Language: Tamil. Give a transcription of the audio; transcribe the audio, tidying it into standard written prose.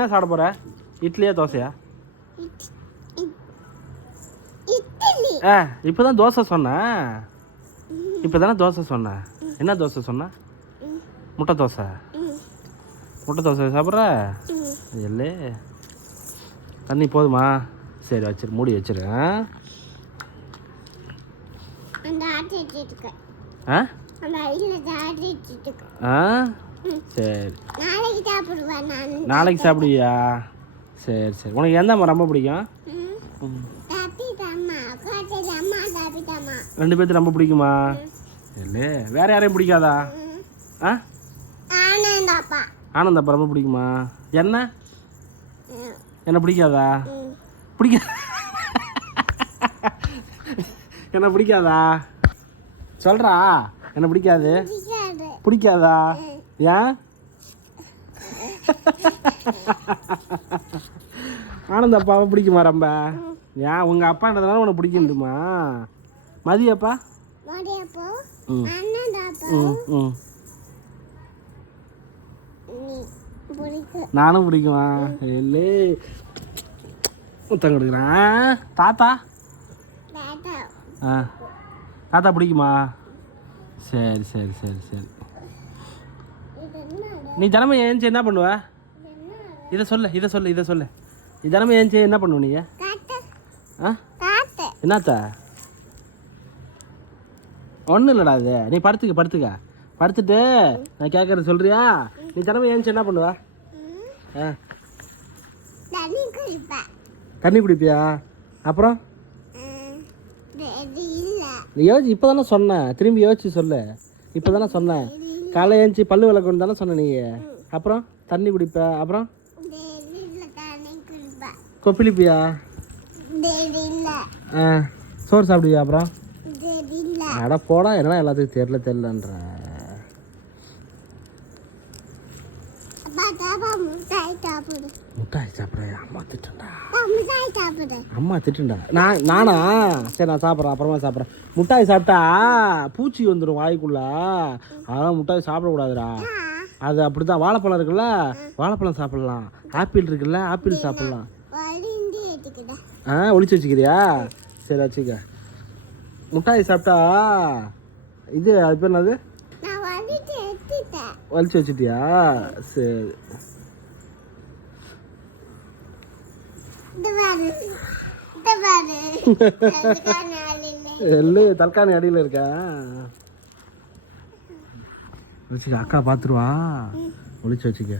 என்ன சாப்பிட போற? இட்லியா தோசையா? இப்போதான் தோசை சொன்னேன். இப்போதானே தோசை சொன்னேன். என்ன தோசை சொன்ன? முட்டை தோசை. முட்டை தோசை சாப்பிட்ற? இல்லை, தண்ணி போதுமா? சரி வச்சிரு, மூடி வச்சிரு. சரி, நாளைக்கு சாப்பிடுவியா? சரி சரி. உனக்கு எந்த அம்மா ரொம்ப பிடிக்கும்? ரெண்டு பேர்த்து ரொம்ப பிடிக்குமா? இல்லை, வேற யாரையும் பிடிக்காதா? ஆனந்தப்பா ரொம்ப பிடிக்குமா? என்ன என்ன பிடிக்காதா? என்ன பிடிக்காதா? சொல்றா, என்ன பிடிக்காது? பிடிக்காதா? ஏன்? ஆனந்தப்பாவை பிடிக்குமா ரொம்ப? ஏன், உங்க அப்பான்றதுனால உனக்கு பிடிக்குமா? மதியப்பா? நானும் பிடிக்குமா? இல்லை, முத்தம் கொடுக்குறேன். தாத்தா? தாத்தா பிடிக்குமா? சரி சரி சரி சரி. நீ தினமும் ஏஞ்சி என்ன பண்ணுவ? இதை சொல்லு, இதை சொல்லு, இதை சொல்லு. நீ தினமும் ஏஞ்சி என்ன பண்ணுவ நீ? என்னத்தா? ஒன்றும் இல்லைடா அது. நீ படுத்துக்க படுத்துக்க. படுத்துட்டு நான் கேட்கறது சொல்றியா? நீ தினமும் ஏஞ்சி என்ன பண்ணுவ? தண்ணி குடிப்பியா? அப்புறம் நீ யோசிச்சு இப்போ தானே சொன்னேன். திரும்பி யோசிச்சு சொல்லு. இப்போ தானே சொன்னேன். காலை ஏஞ்சி பல்லு விளக்கணும் தானே சொன்ன நீ. அப்புறம் தண்ணி குடிப்ப. அப்புறம் கொப்பிலிப்பியா? சோறு சாப்பிடுவியா? அப்புறம் அட போடா, என்னடா எல்லாத்துக்கும் தெரியலன்ற. முட்டாய் சாப்பிட்றேன். அம்மா திட்டுண்டா. அம்மா திட்டுண்டா. நானா? சரி, நான் சாப்பிட்றேன், அப்புறமா சாப்பிட்றேன். முட்டாய் சாப்பிட்டா பூச்சி வந்துடும் வாய்க்குள்ள. அதெல்லாம் முட்டாய் சாப்பிடக்கூடாதுடா. அது அப்படிதான். வாழைப்பழம் இருக்குல்ல, வாழைப்பழம் சாப்பிடலாம். ஆப்பிள் இருக்குல்ல, ஆப்பிள் சாப்பிடலாம். ஒளிச்சு வச்சுக்கிறியா? சரி வச்சுக்க. முட்டாய் சாப்பிட்டா இது அது பேர் என்னது? வலிச்சு வச்சுட்டியா? சரி. தற்காணி அடியில் இருக்க. வச்சுக்க, அக்கா பார்த்துருவா. ஒளிச்சு வச்சுக்க.